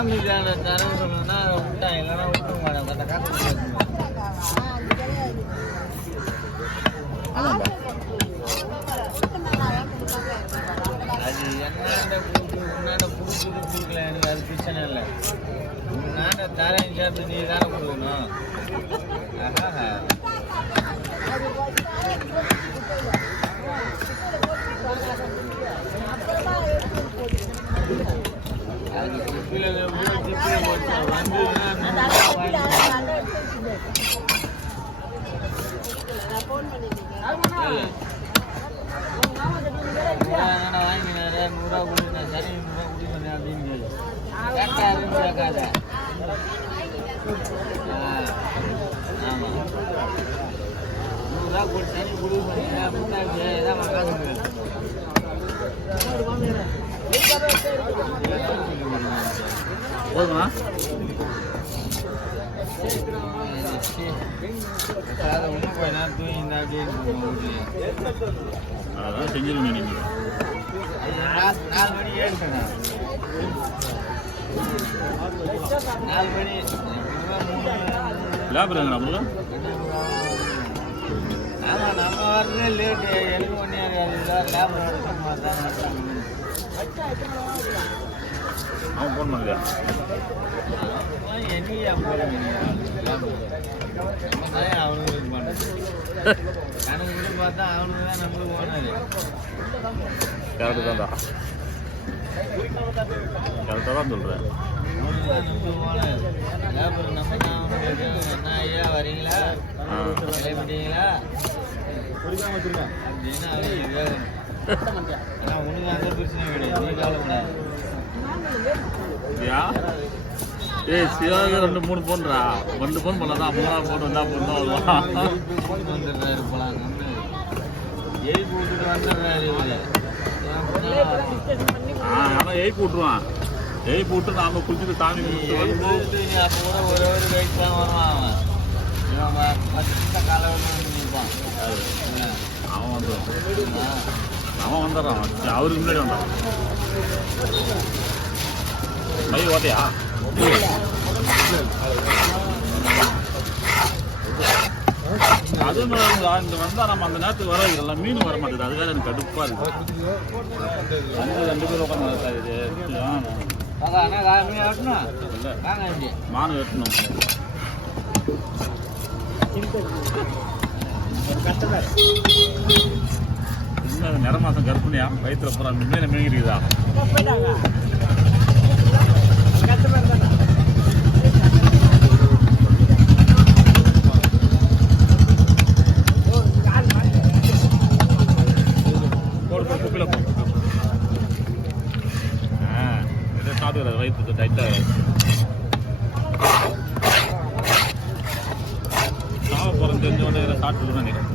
சாமி தரேன்னு சொல்லணும்னா விட்டான், இல்லைன்னா விட்டு மாட்டேன். அந்த காசு அது என்னண்ட உன்னாண்ட கொடுக்குது கொடுக்கல, எனக்கு அது பிரச்சனை இல்லை. உன்னாண்ட தரேன் சேர்த்து நீ தானே கொடுக்கணும். அது குப்பியில் போட்டு வந்து வாங்கினாரு 100 ரூபா கொடுங்க, சரி 100 ரூபா கொடுங்க அப்படின்னு கேட்காதுன்னு கேட்காத. ஆமாம் 100 ரூபா கொடுத்து சரி கொடுங்க முன்னாடி ஏதாவது காசு போதுமா? ஒன்றும் போய் நேரம் தூங்கினா அப்படின்னு அதான் செஞ்சிருங்க நீங்கள். 4 மணி ஏழுக்கண்ணா, 4 மணி லேபர் எங்க நம்மளும். ஆமாம் நம்ம வர்றதே லேட்டு, 7 மணி லேபர் அவன் ஃபோன் பண்ணலையா? அவனுக்கு இது பண்ணுறது கணக்கு கூட பார்த்தா அவனுக்கு தான் நம்மளுக்கு போனாரு. கரெக்டு தான்டா, கரெக்டாக தான் சொல்கிறேன். அவனுக்கு தான் நம்மளுக்கு போனாரு. லேபர் நம்ம தான் அவனுக்கு என்ன ஐயா வரீங்களா, கிளம்பிட்டீங்களா அப்படின்னு அவனுக்கு வேணும். ஆனால் உனக்கு அந்த பிரச்சனை கிடையாது, நீ கவலைப்படாது. ஏய் சிவாக 2-3 போன்றா, 2 ஃபோன் பண்ணலாம். 3ஆவது ஃபோன் வந்தால் வந்துடுறாரு போலாம், எழுப்பி விட்டுட்டு வந்துடுறாரு இவரு. ஆனால் எழுப்பி விட்ருவான். எழுப்பி விட்டு நாம் குளிச்சுட்டு சாமி அப்போ கூட ஒரு வெயிட் தான் வருவான் அவன். இவன் 10 நிமிஷம் காலை வந்து நிற்பான். அவன் வந்துடுறான், அவன் வந்துடுறான். அவருக்கு முன்னாடி வந்தான். மை ஓட்டையா? அதுவும் இங்கே வந்தால் நம்ம அந்த நேரத்துக்கு வர வைக்கலாம், மீன் வர மாட்டேது. அதுக்காக எனக்கு கடுப்பாக இருக்குது. 2 பேர் உட்காந்து இது மானு வெட்டணும். இன்னும் நிற மாதம் கர்ப்பிணியா, வயிற்றுல பூரா மேலே மேய்கிறீதா? சாப்பிடுறது வயிற்றுக்கு டைட்டாக சாவ போகிறேன் தெரிஞ்சவொடனே இதில் சாப்பிட்டு நினைக்கிறேன்.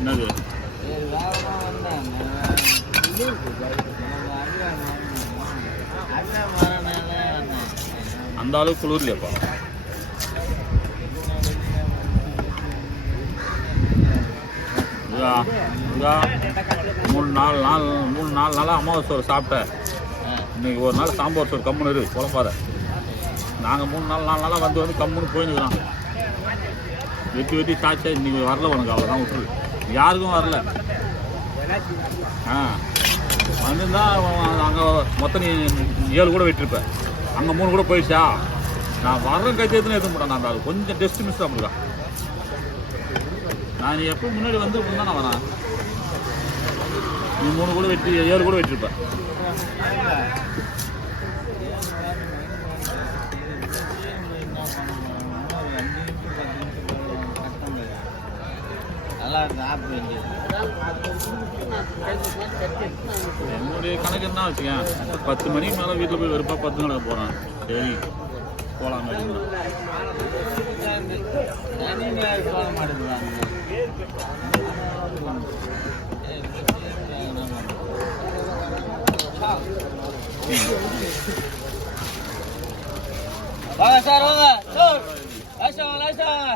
என்னது அந்த அளவுக்கு குளிர்லையாப்பா? இதா 3-4 நாளாக அமாவாசை சோறு சாப்பிட்டேன். இன்னைக்கு ஒரு நாள் சாம்பார் சோறு கம்முன்னு இருக்கு குழப்பாத. நாங்கள் 3-4 நாளாக வந்து கம்முன்னு போயின்னுக்குறோம். வெட்டி சாய்ச்சா இன்னைக்கு வரல உனக்கு, அவ்வளோதான் விட்டுரு. யாருக்கும் வரல. வந்துருந்தா அங்கே மொத்தம் நீ 7 கூட வெட்டிருப்பேன். அங்கே 3 கூட போயிடுச்சா? நான் வர்றேன் கட்சியத்துன்னு எதுவும் போட்டேன். நான் அது கொஞ்சம் டெஸ்ட் மிஸ் தான் இருக்கா. நான் எப்போ முன்னாடி வந்து தான் நான் வரேன். நீ 3 கூட வெட்டி 7 கூட வெட்டிருப்பேன். என்னுடைய கணக்கு என்ன வச்சுக்கேன், 10 மணிக்கு மேலே வீட்டில் போய் வெறுப்பா 10 நடக்க போகிறேன். சரி போகலாம். வாங்க சார் வாங்க சார் லாஸ்ட் வாங்க